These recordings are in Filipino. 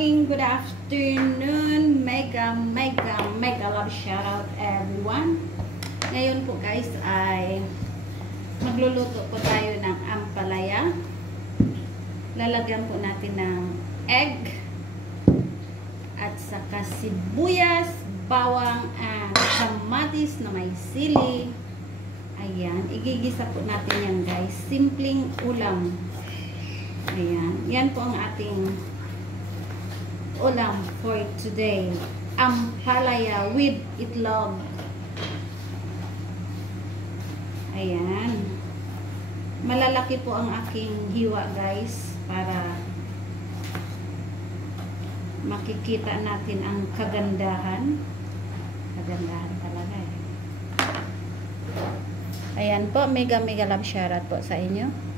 morning, good afternoon, mega love shoutout everyone. Ngayon po guys ay magluluto po tayo ng ampalaya. Lalagyan po natin ng egg at saka sibuyas, bawang at kamatis na may sili. Ayan, igigisa po natin yan guys. Simpleng ulam. Ayan, yan po ang ating ulam for today. Ampalaya with itlog. Ayan. Malalaki po ang aking hiwa guys para makikita natin ang kagandahan. Kagandahan talaga eh. Ayan po, mega love shoutout po sa inyo.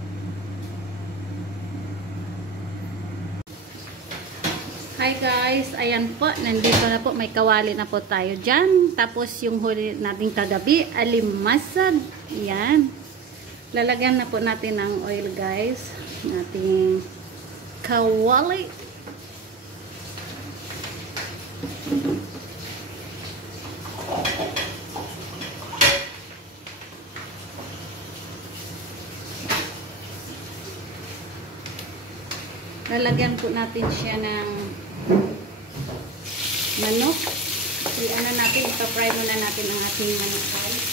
Hi guys, ayan po, nandito na po, may kawali na po tayo dyan. Tapos yung huli nating kagabi, alimasag. Ayan. Lalagyan na po natin ng oil guys. Nating kawali. Lalagyan po natin siya ng manok. I-ano natin, ipapry muna natin ang ating manok guys.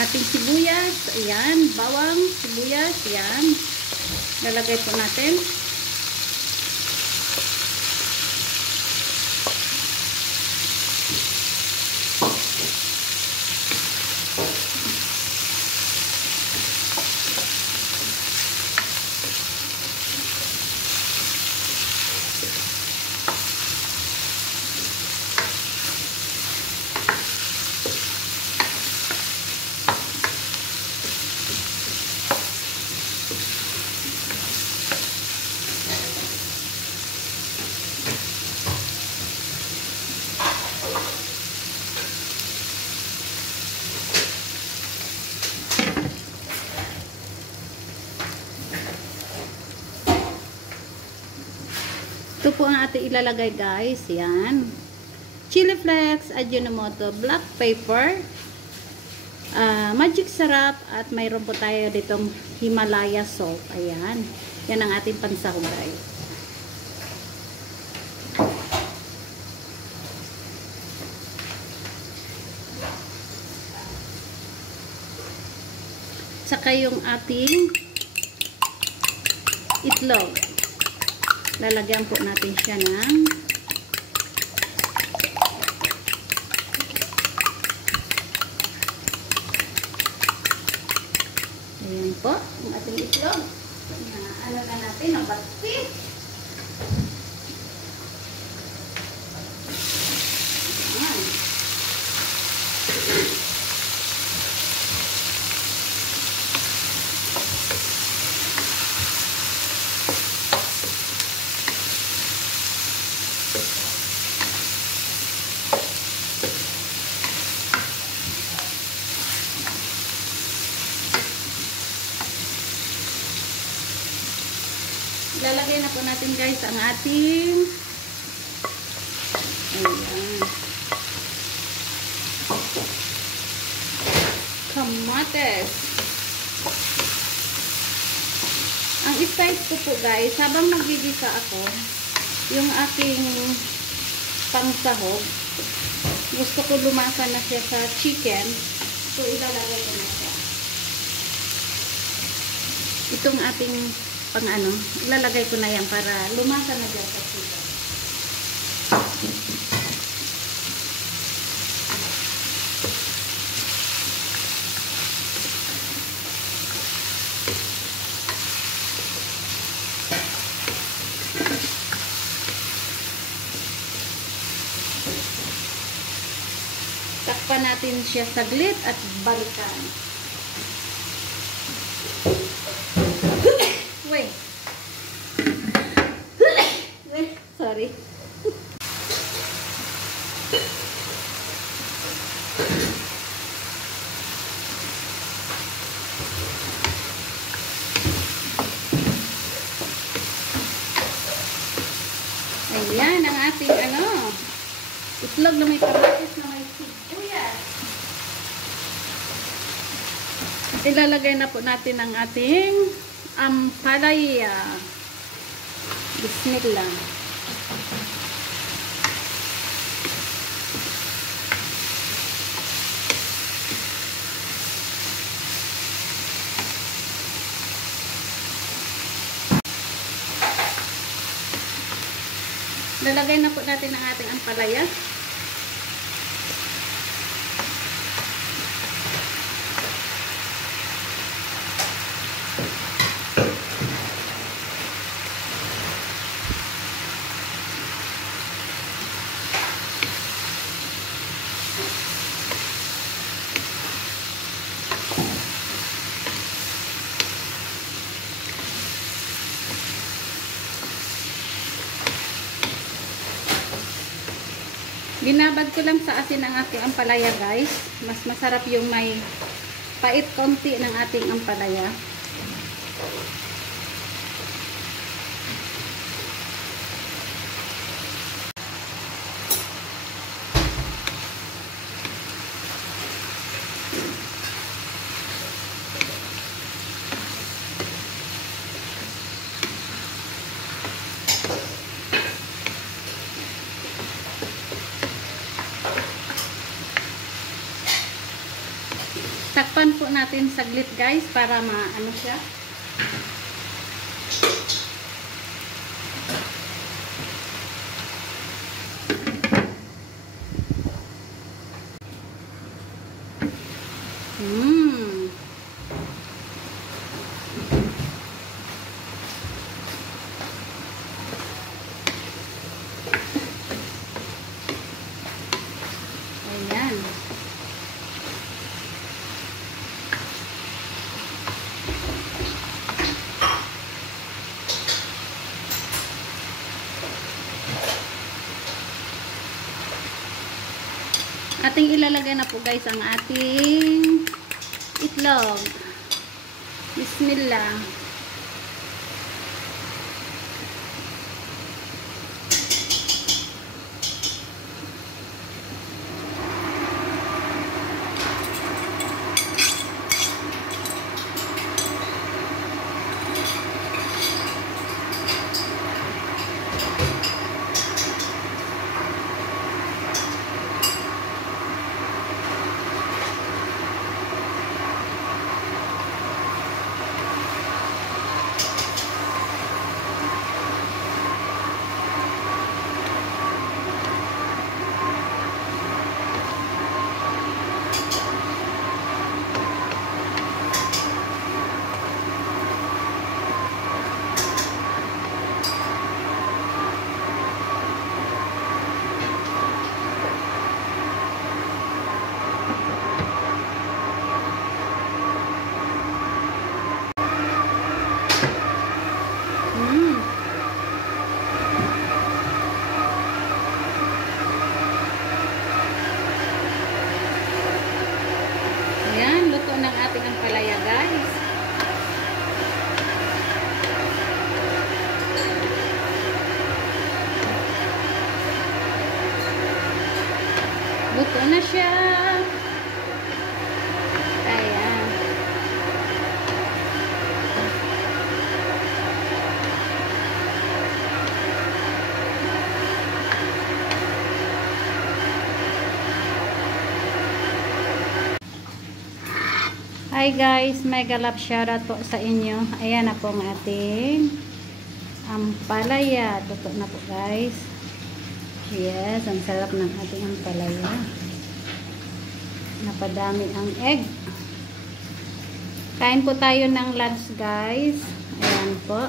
Ating sibuyas, ayan, bawang, sibuyas, ayan. Lalagay po natin. Ito po ang ating ilalagay guys. Yan. Chili flakes, Ajinomoto, black pepper, magic sarap, at mayroon po tayo ditong Himalaya salt. Ayan. Yan ang ating pansahog guys. Saka yung ating itlog. Lalagyan po natin siya ng ayan po, ang ating itlog. Ano na natin, ang bati. Ayan. Lalagay na po natin guys ang ating ayan, kamatis. Ang spice ko po guys, habang naggigisa ako, yung aking pangsahog, gusto ko lumasa na siya sa chicken, so ilalagay ko na siya. Itong ating pang ano, ilalagay ko na yan para lumasa na dyan sa chicken. Takpan natin siya saglit at balikan. Wait. Sorry. Ayan ang ating itlog na may kamatis na may sibuyas. Ilalagay na po natin ang ating ampalaya. Bismillah. Lalagay na po natin ang ating ampalaya. Binabad ko lang sa asin ang aking ampalaya, guys. Mas masarap yung may pait konti ng ating ampalaya. Takpan po natin saglit, guys, para maano siya. Ayan. Ating ilalagay na po, guys, ang ating itlog. Bismillah. Ayan, luto ng ating ampalaya, guys. Luto na siya. Ayan. Hi guys, mega love shoutout po sa inyo. Ayan na po ang ating ampalaya. Tutok na po, guys. Yes, ang sarap ng ating ampalaya. Napadami ang egg. Kain po tayo ng lunch, guys. Ayan po.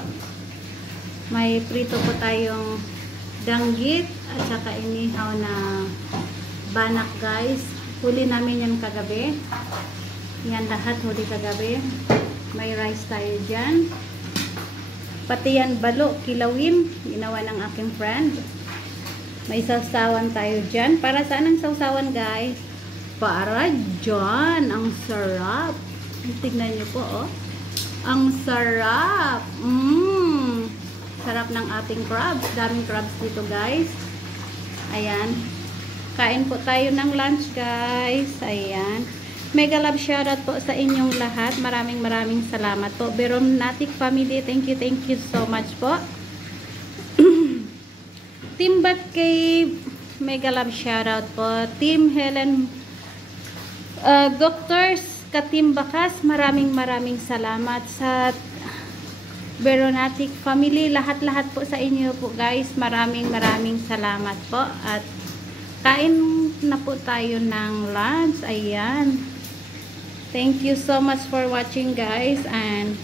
May prito po tayong danggit at saka inihaw na banak, guys. Huli namin yan kagabi. Yan lahat huli kagabi. May rice tayo dyan. Pati yan balo, kilawin. Ginawa ng aking friend. May sausawan tayo dyan. Para saan ang sausawan, guys? Para dyan. Ang sarap. Tignan nyo po, oh. Ang sarap. Sarap ng ating crabs. Daming crabs dito, guys. Ayan. Kain po tayo ng lunch, guys. Ayan. Mega love shoutout po sa inyong lahat. Maraming salamat po. Veronatic family, thank you so much po. Team Batcave, mega love shoutout po. Team Helen, Doctors Katim Bakas, maraming salamat sa Veronatic family. Lahat po sa inyo po, guys. Maraming salamat po. At kain na po tayo ng lunch. Ayan. Thank you so much for watching, guys. And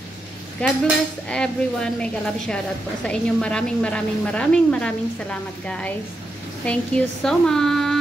God bless everyone. Mega love shoutout po sa inyo. Maraming salamat, guys. Thank you so much.